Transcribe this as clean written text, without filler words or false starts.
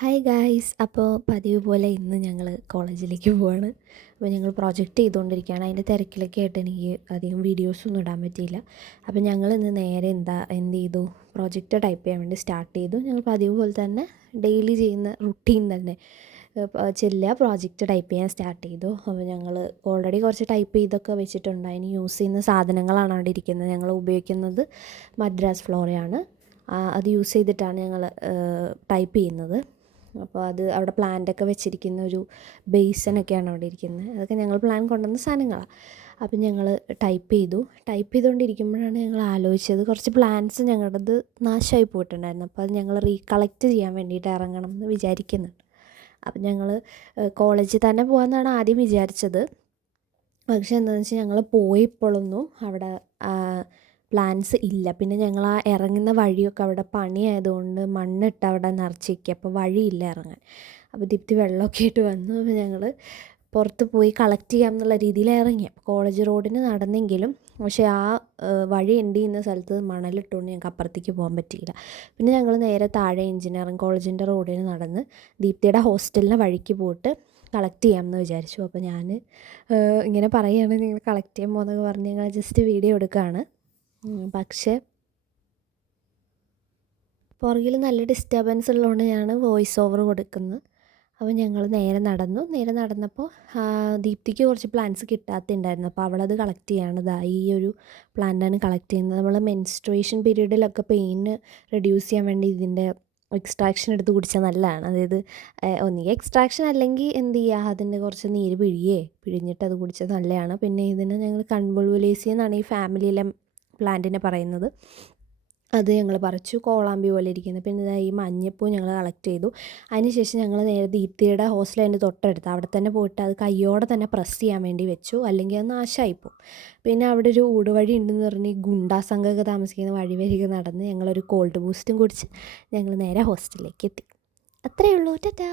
Hi guys. അപ്പോൾ പതിവ് പോലെ ഇന്ന് ഞങ്ങൾ കോളേജിലേക്ക് പോവാണ്. അപ്പോൾ ഞങ്ങൾ പ്രൊജക്റ്റ് ചെയ്തുകൊണ്ടിരിക്കുകയാണ്. അതിൻ്റെ തിരക്കിലൊക്കെ ആയിട്ട് എനിക്ക് അധികം വീഡിയോസൊന്നും ഇടാൻ പറ്റിയില്ല. അപ്പോൾ ഞങ്ങൾ ഇന്ന് നേരെ എന്ത് ചെയ്തു, പ്രൊജക്റ്റ് ടൈപ്പ് ചെയ്യാൻ വേണ്ടി സ്റ്റാർട്ട് ചെയ്തു. ഞങ്ങൾ പതിവ് പോലെ തന്നെ ഡെയിലി ചെയ്യുന്ന റുട്ടീൻ തന്നെ ചെല്ലുക, പ്രോജക്റ്റ് ടൈപ്പ് ചെയ്യാൻ സ്റ്റാർട്ട് ചെയ്തു. അപ്പോൾ ഞങ്ങൾ ഓൾറെഡി കുറച്ച് ടൈപ്പ് ചെയ്തൊക്കെ വെച്ചിട്ടുണ്ട്. അതിന് യൂസ് ചെയ്യുന്ന സാധനങ്ങളാണ് അവിടെ ഇരിക്കുന്നത്. ഞങ്ങൾ ഉപയോഗിക്കുന്നത് മദ്രാസ് ഫ്ലോറയാണ്. അത് യൂസ് ചെയ്തിട്ടാണ് ഞങ്ങൾ ടൈപ്പ് ചെയ്യുന്നത്. അപ്പോൾ അത് അവിടെ പ്ലാന്റൊക്കെ വെച്ചിരിക്കുന്ന ഒരു ബേസനൊക്കെയാണ് അവിടെ ഇരിക്കുന്നത്. അതൊക്കെ ഞങ്ങൾ പ്ലാൻ കൊണ്ടുവന്ന സാധനങ്ങളാണ്. അപ്പം ഞങ്ങൾ ടൈപ്പ് ചെയ്തുകൊണ്ടിരിക്കുമ്പോഴാണ് ഞങ്ങൾ ആലോചിച്ചത്, കുറച്ച് പ്ലാൻസ് ഞങ്ങളുടേത് നാശമായി പോയിട്ടുണ്ടായിരുന്നു. അപ്പോൾ അത് ഞങ്ങൾ റീകളക്ട് ചെയ്യാൻ വേണ്ടിയിട്ട് ഇറങ്ങണം എന്ന് വിചാരിക്കുന്നുണ്ട്. അപ്പം ഞങ്ങൾ കോളേജിൽ തന്നെ പോകാമെന്നാണ് ആദ്യം വിചാരിച്ചത്. പക്ഷേ എന്താണെന്ന് വെച്ചാൽ ഞങ്ങൾ പോയപ്പോഴൊന്നും അവിടെ പ്ലാൻസ് ഇല്ല. പിന്നെ ഞങ്ങൾ ആ ഇറങ്ങുന്ന വഴിയൊക്കെ അവിടെ പണിയായതുകൊണ്ട് മണ്ണിട്ട് അവിടെ നിറച്ചിരിക്കുക. അപ്പോൾ വഴിയില്ല ഇറങ്ങാൻ. അപ്പോൾ ദീപ്തി വെള്ളമൊക്കെ ആയിട്ട് വന്നു. അപ്പോൾ ഞങ്ങൾ പുറത്ത് പോയി കളക്ട് ചെയ്യാം എന്നുള്ള രീതിയിൽ ഇറങ്ങി. കോളേജ് റോഡിന് നടന്നെങ്കിലും പക്ഷേ ആ വഴി എൻഡ് ചെയ്യുന്ന സ്ഥലത്ത് മണലിട്ടുകൊണ്ട് ഞങ്ങൾക്ക് അപ്പുറത്തേക്ക് പോകാൻ പറ്റിയില്ല. പിന്നെ ഞങ്ങൾ നേരെ താഴെ എഞ്ചിനീയറിംഗ് കോളേജിൻ്റെ റോഡിന് നടന്ന് ദീപ്തിയുടെ ഹോസ്റ്റലിൻ്റെ വഴിക്ക് പോയിട്ട് കളക്ട് ചെയ്യാമെന്ന് വിചാരിച്ചു. അപ്പോൾ ഞാൻ ഇങ്ങനെ പറയുകയാണ്, നിങ്ങൾ കളക്ട് ചെയ്യാൻ പോകുന്നതൊക്കെ പറഞ്ഞ് ഞങ്ങൾ ജസ്റ്റ് വീഡിയോ എടുക്കുകയാണ്. പക്ഷേ പുറകിൽ നല്ല ഡിസ്റ്റർബൻസ് ഉള്ളതുകൊണ്ട് ഞാൻ വോയിസ് ഓവർ കൊടുക്കുന്നത്. അപ്പോൾ ഞങ്ങൾ നേരെ നടന്നപ്പോൾ ദീപ്തിക്ക് കുറച്ച് പ്ലാന്റ്സ് കിട്ടാത്തുണ്ടായിരുന്നു. അപ്പോൾ അവളത് കളക്ട് ചെയ്യാണ്. ഈ ഒരു പ്ലാന്റാണ് കളക്ട് ചെയ്യുന്നത്. നമ്മൾ മെൻസ്ട്രുവേഷൻ പീരീഡിലൊക്കെ പെയിൻ റെഡ്യൂസ് ചെയ്യാൻ വേണ്ടി ഇതിൻ്റെ എക്സ്ട്രാക്ഷൻ എടുത്ത് കുടിച്ചാൽ നല്ലതാണ്. അതായത് ഒന്നുകിൽ എക്സ്ട്രാക്ഷൻ അല്ലെങ്കിൽ എന്ത് ചെയ്യുക, അതിൻ്റെ കുറച്ച് നീര് പിഴിഞ്ഞിട്ട് അത് കുടിച്ചാൽ നല്ലതാണ്. പിന്നെ ഇതിന് ഞങ്ങൾ കൺവോൾവുലേസി എന്നാണ് ഈ ഫാമിലിയിലെ പ്ലാന്റിനെ പറയുന്നത്. അത് ഞങ്ങൾ പറിച്ചു. കോളാമ്പി പോലെ ഇരിക്കുന്നത്. പിന്നെ ഈ മഞ്ഞപ്പൂ ഞങ്ങൾ കളക്ട് ചെയ്തു. അതിനുശേഷം ഞങ്ങൾ നേരെ ദീപ്തിയുടെ ഹോസ്റ്റൽ അതിൻ്റെ തൊട്ടടുത്ത് അവിടെ തന്നെ പോയിട്ട് അത് കയ്യോടെ തന്നെ പ്രസ് ചെയ്യാൻ വേണ്ടി വെച്ചു, അല്ലെങ്കിൽ അത് നാശമായിപ്പോവും. പിന്നെ അവിടെ ഒരു ഊടുവഴി ഉണ്ടെന്ന് പറഞ്ഞ് ഈ ഗുണ്ടാ സംഘമൊക്കെ താമസിക്കുന്ന വഴി വരിക നടന്ന് ഞങ്ങളൊരു കോൾഡ് ബൂസ്റ്റും കുടിച്ച് ഞങ്ങൾ നേരെ ഹോസ്റ്റലിലേക്ക് എത്തി. അത്രയേ ഉള്ളൂ. ടാറ്റാ.